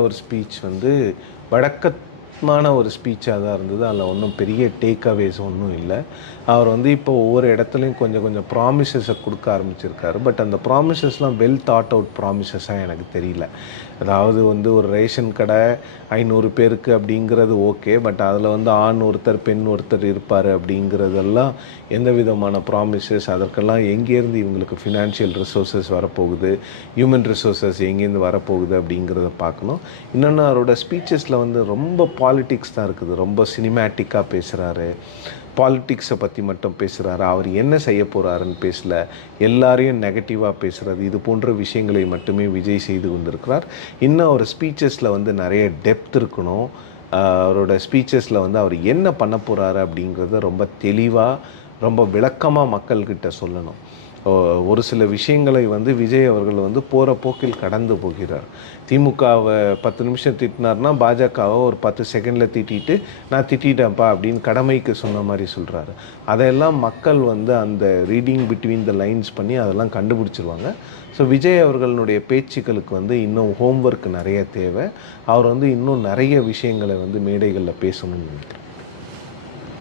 ஒரு ஸ்பீச் வந்து வழக்கமான ஒரு ஸ்பீச்சாக தான் இருந்தது. அதில் ஒன்றும் பெரிய டேக் அவேஸ் ஒன்றும் இல்லை. அவர் வந்து இப்போ ஒவ்வொரு இடத்துலையும் கொஞ்சம் கொஞ்சம் ப்ராமிசஸை கொடுக்க ஆரம்பிச்சிருக்காரு. பட் அந்த ப்ராமிசஸ்லாம் வெல் தாட் அவுட் ப்ராமிசஸாக எனக்கு தெரியல. அதாவது வந்து ஒரு ரேஷன் கடை 500 பேருக்கு அப்படிங்கிறது ஓகே. பட் அதில் வந்து ஆண் ஒருத்தர் பெண் ஒருத்தர் இருப்பார் அப்படிங்கிறதெல்லாம் எந்த விதமான ப்ராமிசஸ், அதற்கெல்லாம் எங்கேருந்து இவங்களுக்கு ஃபினான்ஷியல் ரிசோர்ஸஸ் வரப்போகுது, ஹியூமன் ரிசோர்ஸஸ் எங்கேருந்து வரப்போகுது அப்படிங்கிறத பார்க்கணும். இன்னொன்று அவரோட ஸ்பீச்சஸில் வந்து ரொம்ப பாலிட்டிக்ஸ் தான் இருக்குது. ரொம்ப சினிமேட்டிக்காக பேசுகிறாரு. பாலிட்டிக்ஸை பற்றி மட்டும் பேசுகிறாரு. அவர் என்ன செய்ய போகிறாருன்னு பேசல. எல்லாரையும் நெகட்டிவாக பேசுகிறது, இது போன்ற விஷயங்களை மட்டுமே விஜய் செய்து கொண்டிருக்கிறார். இன்னும் அவர் ஸ்பீச்சஸில் வந்து நிறைய டெப்த் இருக்கணும். அவரோட ஸ்பீச்சஸில் வந்து அவர் என்ன பண்ண போகிறாரு அப்படிங்கிறத ரொம்ப தெளிவாக, ரொம்ப விளக்கமாக மக்கள்கிட்ட சொல்லணும். ஒரு சில விஷயங்களை வந்து விஜய் அவர்கள் வந்து போகிற போக்கில் கடந்து போகிறார். திமுகவை 10 நிமிஷம் திட்டினார்னா பாஜகவை ஒரு 10 செகண்டில் திட்டிட்டு நான் திட்டேன்ப்பா அப்படின்னு கடமைக்கு சொன்ன மாதிரி சொல்கிறாரு. அதையெல்லாம் மக்கள் வந்து அந்த ரீடிங் பிட்வீன் த லைன்ஸ் பண்ணி அதெல்லாம் கண்டுபிடிச்சிருவாங்க. ஸோ விஜய் அவர்களுடைய பேச்சுக்களுக்கு வந்து இன்னும் ஹோம்ஒர்க் நிறைய தேவை. அவர் வந்து இன்னும் நிறைய விஷயங்களை வந்து மேடைகளில் பேசணும்னு நினைக்கிறேன்.